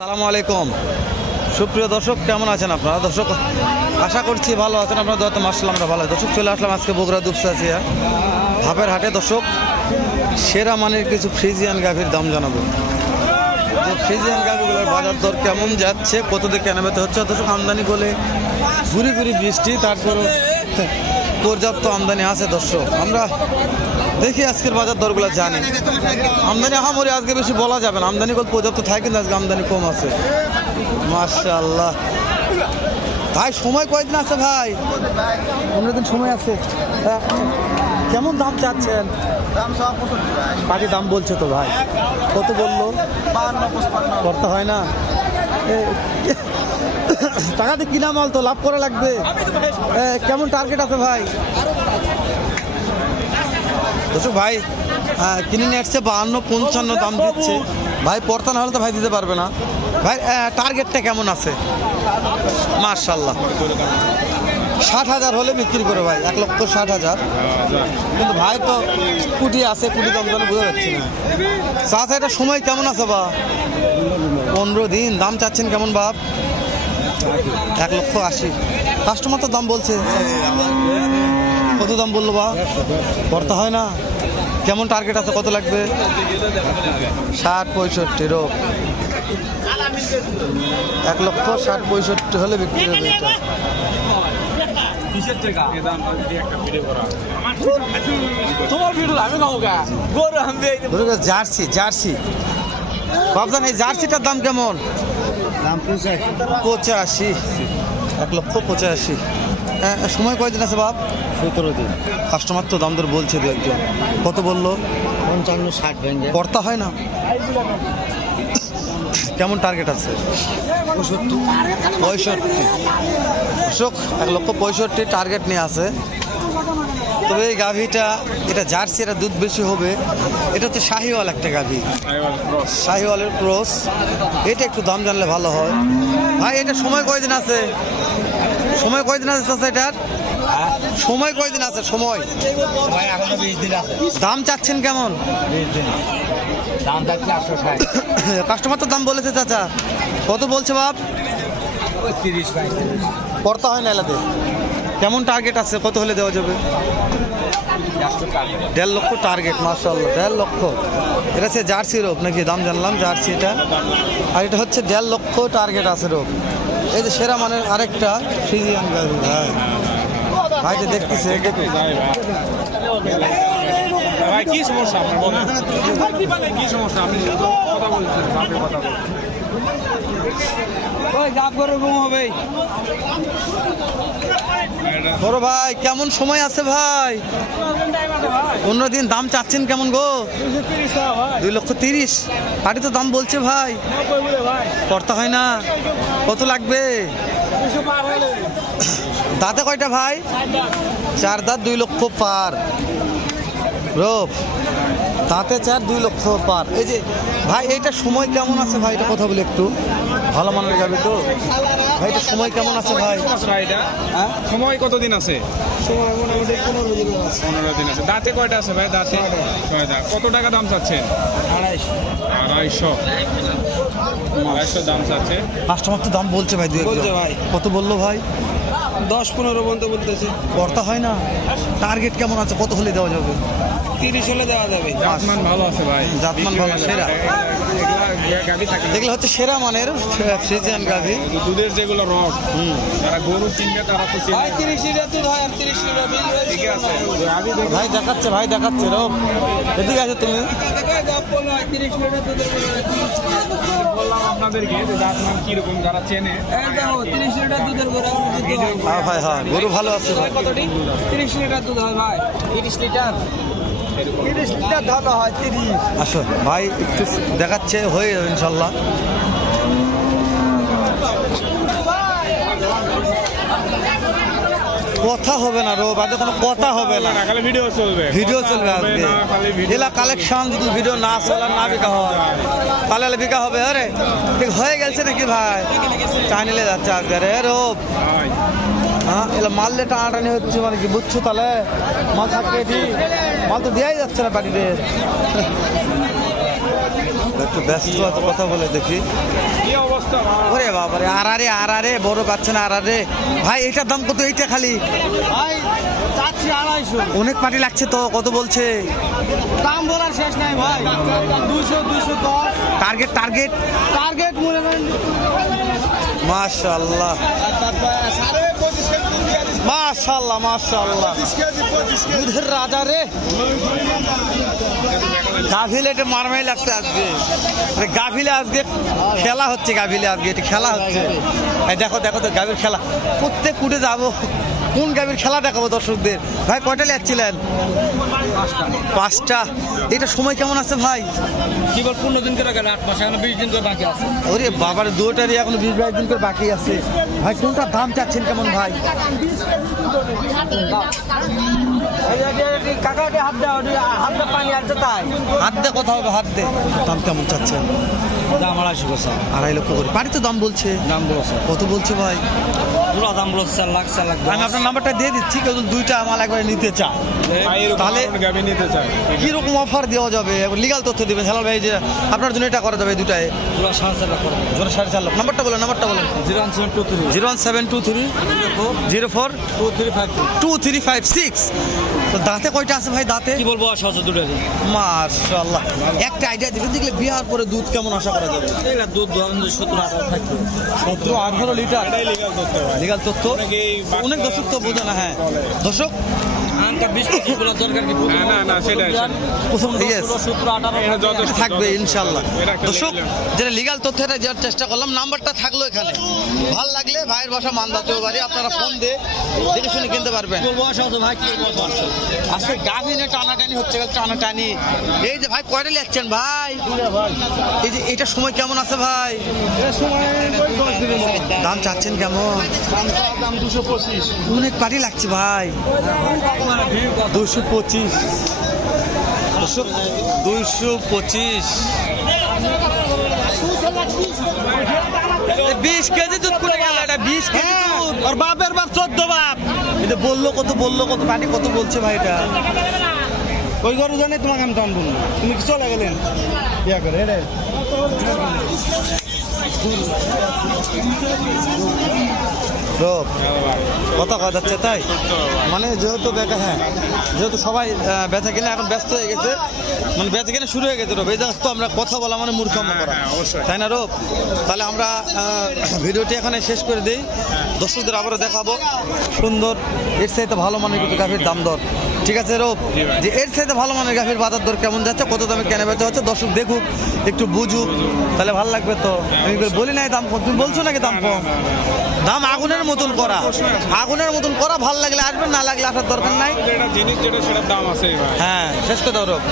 আসসালামু আলাইকুম সুপ্রিয় দর্শক, কেমন আছেন আপনারা? দর্শক আশা করছি ভালো আছেন আপনারা। দর্শক মাশাআল্লাহ আমরা ভালো। দর্শক চলে আসলাম আজকে বগুড়া দুপচাচিয়া ধাপের হাটে। দর্শক সেরা মানের কিছু ফ্রিজিয়ান গাভীর দাম জানাবো। যে ফ্রিজিয়ান গাভীগুলোর বাজার দর কেমন যাচ্ছে, কত দিকে কেনাবেচা হচ্ছে। দর্শক আমদানি বলে ঘুরি ঘুরি বৃষ্টি, তারপরও পর্যাপ্ত আমদানি আছে। দর্শক আমরা দেখি আজকের বাজার দরগুলো জানি। আমদানি আহামরি আজকে বেশি বলা যাবে না, আমদানি কল পর্যাপ্ত থাকে, কিন্তু আজকে আমদানি কম আছে। মাশাআল্লাহ ভাই, সময় কয়দিন আছে ভাই? 15 দিন সময় আছে। কেমন দাম চাচ্ছেন? পাটি দাম বলছে তো ভাই, কত বললো? 52-55 করতে হয় না। টাকাতে কিনা মাল তো লাভ করা লাগবে। কেমন টার্গেট আছে ভাই? দর্শক ভাই কিনে নিয়ে আসছে 52-55 দাম দিচ্ছে ভাই। পড়তা না হলে তো ভাই দিতে পারবে না ভাই। টার্গেটটা কেমন আছে? মাশাআল্লাহ 60,000 হলে বিক্রি করে ভাই, 1,60,000। কিন্তু ভাই তো কুটি আছে, কুটি দাম জানে বুঝতে পারছি না। চাচা এটা সময় কেমন আছে বা? 15 দিন। দাম চাচ্ছেন কেমন বাপ? 1,80,000। কাস্টমার তো দাম বলছে, কত দাম বললো বা? করতে হয় না। কেমন টার্গেট আছে, কত লাগবে? 60-65 রোগ। 1,60,65 হলে বিক্রি হবে। জার্সি জার্সি বাবজান, এই জার্সিটার দাম কেমন? দাম 85। 1,85,000। সময় কয়দিন আছে বাপ? 17 দিন। কাস্টমার তো দাম দর বলছে দু একজন, কত বললো? 55-60 ভেঙে করতে হয় না। কেমন টার্গেট আছে? 65। অশোক 1,65,000 টার্গেট নিয়ে আছে। তবে এই গাভীটা, এটা জার্সি, এটা দুধ বেশি হবে। এটা হচ্ছে শাহিওয়াল একটা গাভী, শাহিওয়ালের ক্রস। এটা একটু দাম জানলে ভালো হয় ভাই। এটা সময় কয়দিন আছে? সময় কয়দিন আছে চাচা এটার? সময় কয়দিন আছে? সময় এখনো 20 দিন আছে। দাম চাচ্ছেন কেমন? 20 দিন দাম থাকছে 860। কাস্টমার তো দাম বলেছে চাচা, কত বলছে বাপ? 30 ভাই। পড়তে হয় না এলাতে। কেমন টার্গেট আছে, কত হলে দেওয়া যাবে? 1.5 লক্ষ টার্গেট। মাশাআল্লাহ 1.5 লক্ষ। এটা হচ্ছে জার্সি রোগ নাকি? দাম জানলাম জার্সি এটা। আর এটা হচ্ছে 1.5 লক্ষ টার্গেট আছে রোগ। এই যে সেরা মানের আরেকটা ফ্রিজিয়ান গাভী ভাই, ভাই যে দেখতেছে ভাই কি সমস্যা আপনার বলেন? কি সমস্যা আপনি কথা বলছেন? বাপের কথা বলছেন। ওই গাব করে ঘুম হবে। বড় ভাই কেমন সময় আছে ভাই? 15 দিন। দাম চাচ্ছেন কেমন গো? 2,30,000। পাটি তো দাম বলছে ভাই, করতে হয় না। কত লাগবে? দাঁতে কয়টা ভাই? 4 দাঁত। 2 লক্ষ পার রোপ। দাঁতে 4, 2 লক্ষ পার। এই যে ভাই এইটা সময় কেমন আছে ভাই? এটা কথা বলে একটু, ভালো মানের গাবি তো ভাই। এটা সময় কেমন আছে ভাই? হ্যাঁ, সময় কতদিন আছে? সময় মোটামুটি 15 দিন আছে। 15 দিন আছে। দাঁতে কয়টা আছে ভাই? দাঁতে 6 দাঁত। কত টাকা দাম চাচ্ছেন? 250 দাম চাচ্ছে। কাস্টমার তো দাম বলছে ভাই, বলছে ভাই। কত বললো ভাই? 10-15 পর্যন্ত বলতেছে। করতে হয় না। টার্গেট কেমন আছে, কত হলে দেওয়া যাবে? 30 হলে দেওয়া যাবে। জাতমান ভালো আছে ভাই, জাতমান ভালো, সেরা। গাভি থাকে। যেগুলো হচ্ছে সেরা মানের ফ্রিজিয়ান গাভি। দুধের যেগুলো রস, যারা গরু চিনবে তারা তো চিনবে। ভাই 30 লিটার দুধ হয় আর 30 লিটার বিল হয়। ঠিক আছে, গাভি দেখে ভাই দেখাচ্ছে, ভাই দেখাচ্ছে রব। এদিকে আছে তুমি। গাব বলো 30 লিটার দুধের বললাম আপনাদেরকে যে জাতমান কিরকম যারা চেনে। এই দেখো 30 লিটার দুধের গরু দুধ হয়। হ্যাঁ ভাই, হ্যাঁ গরু ভালো আছে ভাই। কতটি? 30 লিটার দুধ হয় ভাই। 30 লিটার ধান হয় 30। আসো ভাই, একটু দেখাচ্ছে, হয়ে যাবে ইনশাল্লাহ। কথা হবে না রো, বাদে কোনো কথা হবে না। খালি ভিডিও চলবে, ভিডিও চলবে আজকে। খালি ভিডিও। এলা কালেকশন যদি ভিডিও না চলে, না বিকা হয়, তাহলে বিকা হবে। আরে ঠিক হয়ে গেছে নাকি ভাই? টানিলে যাচ্ছে আজকে রে রোব। হ্যাঁ, এলা মারলে টানাটানি হচ্ছে মানে কি, বুঝছো? তাহলে মাল থাকবে ঠিক, মাল তো দেওয়াই যাচ্ছে না পার্টিতে। একটু ব্যস্ত আছে, কথা বলে দেখি। বাবারে আরে বড় পাচ্ছে না আরে ভাই এটার দাম কত? এইটা খালি ভাই চাচ্ছি 250 অনেক পাটি লাগছে তো, কত বলছে? দাম বলার শেষ নাই ভাই 200 210 টার্গেট টার্গেট মনে করেন মাশাআল্লাহ মাশাআল্লাহ দুধের রাজা রে। গাভিলে এটা মারমাই লাগছে আজকে, গাভিলে আজকে খেলা হচ্ছে, গাভিলে আজকে এটা খেলা হচ্ছে। এই দেখো তো গাভীর খেলা, প্রত্যেক কুটে যাবো, কোন গাভীর খেলা দেখাবো দর্শকদের। ভাই কয়টা লিয়াচ্ছিলেন? 5টা। এটা সময় কেমন আছে ভাই? কি বল 15 দিন করে গেল, 8 মাস এখন 20 দিন করে বাকি আছে। ওরে বাবার দুটারই এখন 20-22 দিন করে বাকি আছে। ভাই কোনটার দাম চাচ্ছেন কেমন ভাই? কাকাকে হাত দে পানি আছে তাই হাত দে কথা হবে, হাত দে। দাম কেমন চাচ্ছেন? দাম 250 বছর 2.5 লক্ষ করে বাড়ি তো দাম বলছে। দাম বলছে কত বলছে ভাই? পুরো দাম বলছে 4 লাখ আমি আপনার নাম্বারটা দিয়ে দিচ্ছি, কেউ যদি 2টা মাল একবারে নিতে চায় তাহলে গাবি নিতে চাই। কিরকম অফার দেওয়া যাবে? লিগাল তথ্য দিবেন হেলাল ভাই, যে আপনার জন্য এটা করা যাবে দুটায় পুরো 4.5 লাখ করে জোরে 4.5 লাখ। নাম্বারটা বলেন 01723 01723 04 2356। তো দাঁতে কয়টা আছে ভাই? দাঁতে কি বলবো আর সহজে দুটো দিন মাশাআল্লাহ। একটা আইডিয়া দিবেন দেখলে বিয়ার পরে দুধ কেমন আশা করা যাবে? এগুলা দুধ 17-18 থাকবে 17-18 লিটার এটাই লিগাল করতে হয়। লিগাল তথ্য। অনেকেই বাচ্চা অনেক দর্শক তো বোঝে না। হ্যাঁ দর্শক আনকা 20-25 বলা দরকার কি? না, সেটাই। প্রথম yes, 17-18 এটা যথেষ্ট। থাকবে ইনশাআল্লাহ। এটা একটা দর্শক লিগাল। যেটা লিগাল তথ্যটা দেওয়ার চেষ্টা করলাম, নাম্বারটা থাকলো এখানে। ভাল লাগলে ভাইয়ের বাসা মানদাতেও বাড়ি, আপনারা ফোন দিয়ে দেখে শুনে কিনতে পারবেন। বলবো আর সহজে ভাই কি বলবো আর আজকে গাভিনে টানাটানি হচ্ছে, টানাটানি। এই যে ভাই কয়টা লিখছেন ভাই? এই যে এটা সময় কেমন আছে ভাই? দাম চাচ্ছেন কেমন? দাম 225। অনেক পাটি লাগছে ভাই। 225 225 20 কেজি দুধ করে গেল এটা, 20 কেজি দুধ। আর বাপের বাপ 14 বাপ। এটা বললো কত পাটি কত বলছে ভাই? এটা ওই গরু জানে তোমাকে আমি দাম বলবো, তুমি কি চলে গেলেন ইয়া করে রে রোগ কথা যাচ্ছে তাই, মানে যেহেতু যেহেতু সবাই বেচা কিনে এখন ব্যস্ত হয়ে গেছে, মানে বেচা কিনে শুরু হয়ে গেছে রোব, এই জায়গায় তো আমরা কথা বলা মানে মূর্খামি করা, অবশ্যই। তাই না রোব? তাহলে আমরা ভিডিওটি এখানে শেষ করে দিই। দর্শকদের আবারও দেখাবো সুন্দর এর চাইতে ভালো মানের কিন্তু গাভীর দাম দর। ঠিক আছে রোব, যে এর চাইতে ভালো মানের গাভীর বাজার দর কেমন যাচ্ছে, কত দামে কেনা বেচা হচ্ছে, দর্শক দেখুক, একটু বুঝুক, তাহলে ভালো লাগবে। তো আমি বলি নাই দাম কম, তুমি বলছো নাকি দাম কম? দাম আগুনের মতন করা, ভাল লাগলে আসবেন, না লাগলে আসার দরকার নাই। যেটা জিনিস যেটা সেটার দাম আছে ভাই। হ্যাঁ শেষ কথা রোব।